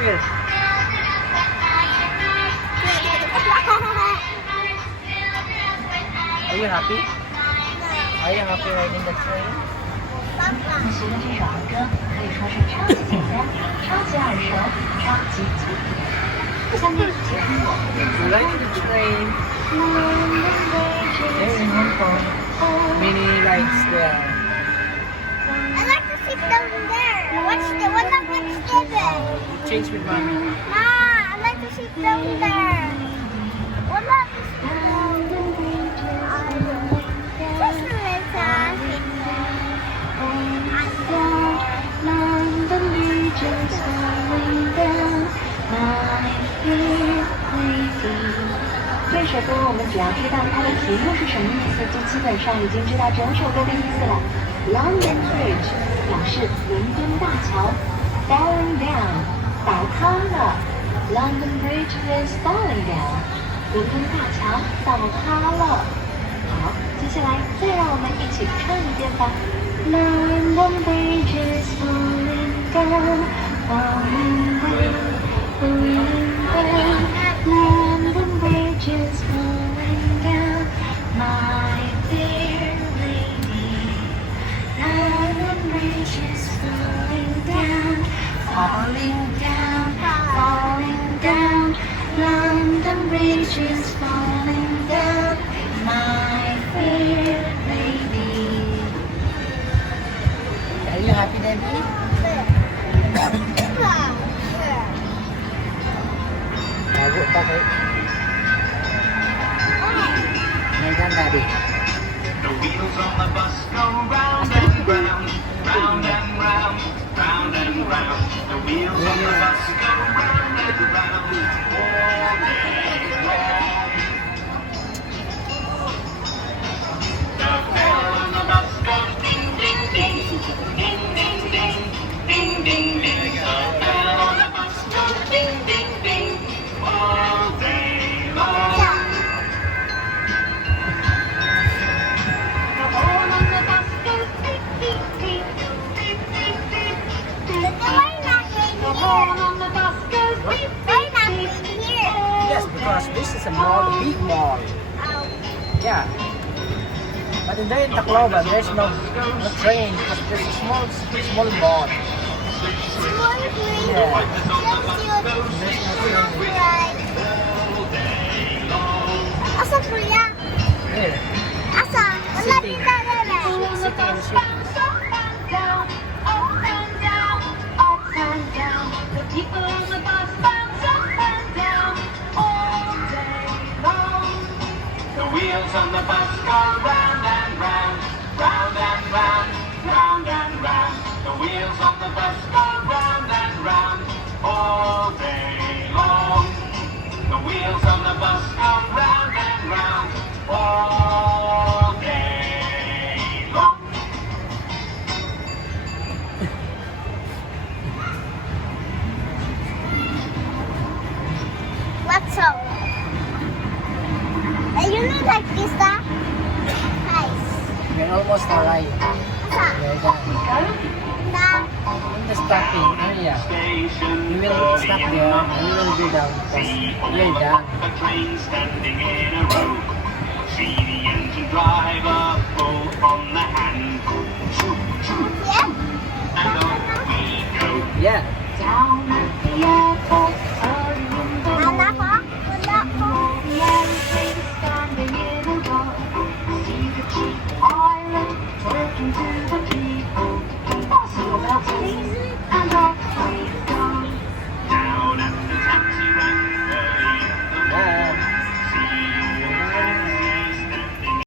feel? Are you happy? Are you happy riding the train? 你学的这首儿歌可以说是超级简单、超级耳熟、超级经典。下面请听我 You like the train? There in Hong Kong, many rides there. I like to sit down there. Watch the one of what's given. Change with mommy. Ma, I like to sit down there. What about to sit down? Just a little. London Bridge is falling down, my dear lady。这首歌我们只要知道它的题目是什么意思，就基本上已经知道整首歌的意思了。London Bridge 表示伦敦大桥 ，falling down 倒塌了。London Bridge is falling down， 伦敦大桥倒塌了。好，接下来再让我们一起唱一遍吧。London Bridge is falling down, falling down, falling down. London Bridge is falling down, my dear lady. London Bridge is falling down, falling down, falling down. London Bridge is falling down, my dear lady. Are you happy, Debbie? Bago pa kayo. Well done, Daddy. The wheels on the bus go round and round, round and round, round and round. The wheels on the bus go round and round, all day long. The bell on the bus goes ding, ding, ding, ding, ding, ding, ding, ding, ding. The bell on the bus goes ding, ding, ding, all day long. The horn on the bus goes beep, beep, beep, beep, beep, beep, beep. The horn on the bus goes beep, beep, beep. Yes, because this is a mall, a big mall. Yeah. But in there in Tacloban, there's no train because there's a small mall. Yeah. There's no train. Asa kuya? Here. Asa? Wala Sitting. kita na. Sitting in the ship. The people on the bus bounce up and down all day long. The wheels on the bus go round and round, round and round, round and round. The wheels on the bus go round and round, all day long. The wheels on the bus go round and round, all day long. What's up? You look like this, huh? Nice. We're almost arrived. Asa? We're done. Na? In the stopping area, we will stop there and we will go down because we're done. A train standing in a row. See the engine driver